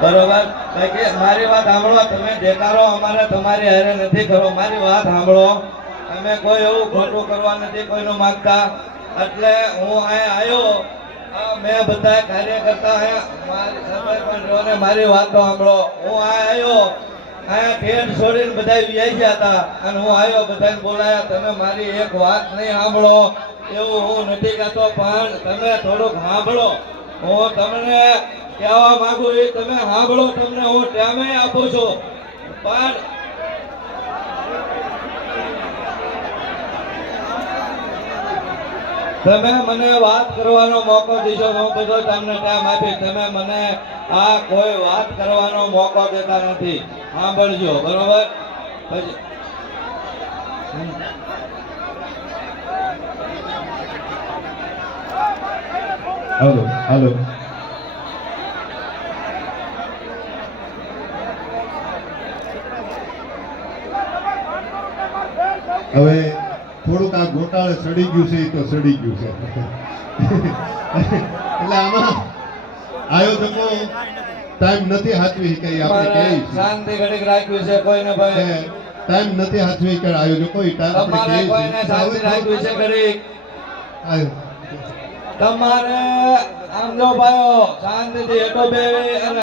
બરોબર? કે મારી વાત સાંભળો, તમે દેખાડો, અમારે તમારી હારે નથી કરો. મારી વાત સાંભળો. અમે કોઈ એવું ખોટું કરવા નથી કોઈનું માગતા. એટલે હું અહીંયા આવ્યો. મેં બધા કાર્યકર્તા અહીંયા મારી વાત સાંભળો. હું અહીંયા આવ્યો. અહીંયા ટેન્ટ છોડીને બધા વ્યાઈ ગયા હતા. અને હું આવ્યો, બધાને બોલાયા. તમે મારી એક વાત નહીં સાંભળો. એવું હું નથી કહેતો, પણ તમે થોડુંક સાંભળો. હું તમને કહેવા માંગુ એ તમે સાંભળો તમને હું ટાઈમે આપું છું. પણ તમે મને વાત કરવાનો મોકો દીશો હું બધો તમને ટાઈમ આપી તમે મને આ કોઈ વાત કરવાનો મોકો દેતા નથી. સાંભળજો બરોબર? પછી હલો હાલો હાલો. હવે થોડુંક આ ગોટાળે સડી ગયું છે એ તો સડી ગયું છે. એટલે આમાં આયોજકો ટાઈમ નથી હાથવી કે આપણે તમારે શાંતિ ઘડીક રાખ્યું છે કોઈને ભાઈ. ટાઈમ નથી હાથવી કે આયોજકો એ ટાઈમ આપણે કહીએ કોઈને શાંતિ રાખ્યું છે ઘડીક. તમારે આમ જો ભાઈઓ શાંતિથી હેઠો બેસી અને